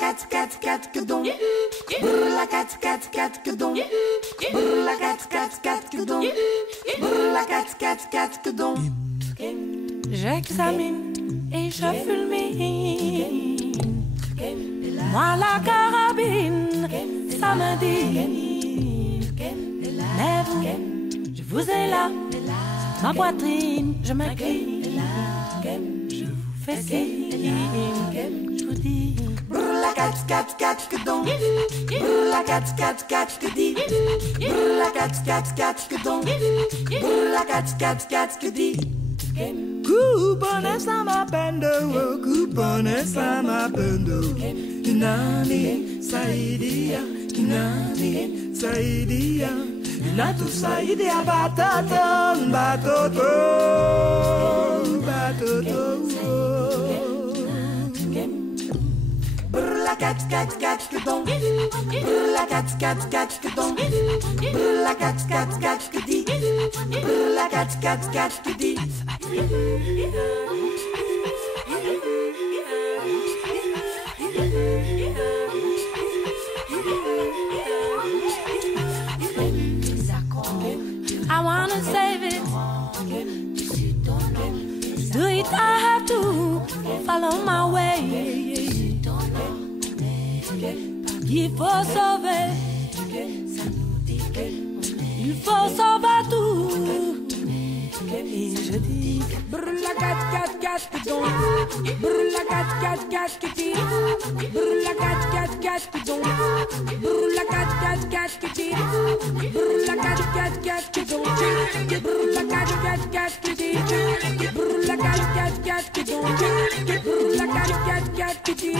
cat cat cat que donc. La cat cat cat que donc. La cat cat cat que donc. La cat cat cat que donc. J'examine et je fulmine. Moi la carabine, ça me dit. Mais vous, je vous ai là, ma poitrine, je m'incline. Je vous fais signe, je vous dis. La cat cat cat que donc. La cat cat cat que dit. La cat cat cat que donc. La cat cat cat que dit. Kupone sama pendo, kupone sama pendo. Inani saidia, inani saidia. Inatu saidia bataton, batoto, batoto. La cat cat cat que donc. La cat cat cat que donc. La cat cat cat que dit. La cat cat cat que dit. I wanna save it. Do it, I have to follow my way. Il faut sauver. Il faut sauver tout. Et je dis La cat cat cat que donc. La cat cat cat que dit. La cat cat cat que donc. La cat cat cat que dit. La cat cat cat que donc. La cat cat cat que dit. La cat cat cat que donc. La cat cat cat que dit.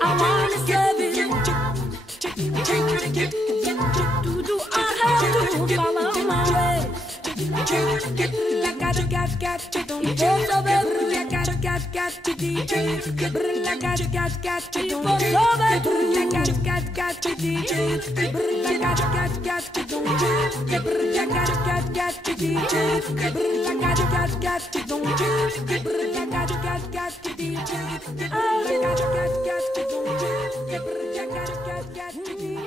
I wanna save it. I have to follow my way. La cat cat cat que donc. Il faut sauver. La cat cat cat que dit. La cat cat cat que Il donc. faut sauver. La cat cat cat que dit. La cat cat cat que donc. La cat cat cat que dit. La cat cat cat que donc. La cat cat cat que dit. La cat cat cat que donc. La cat cat cat que dit.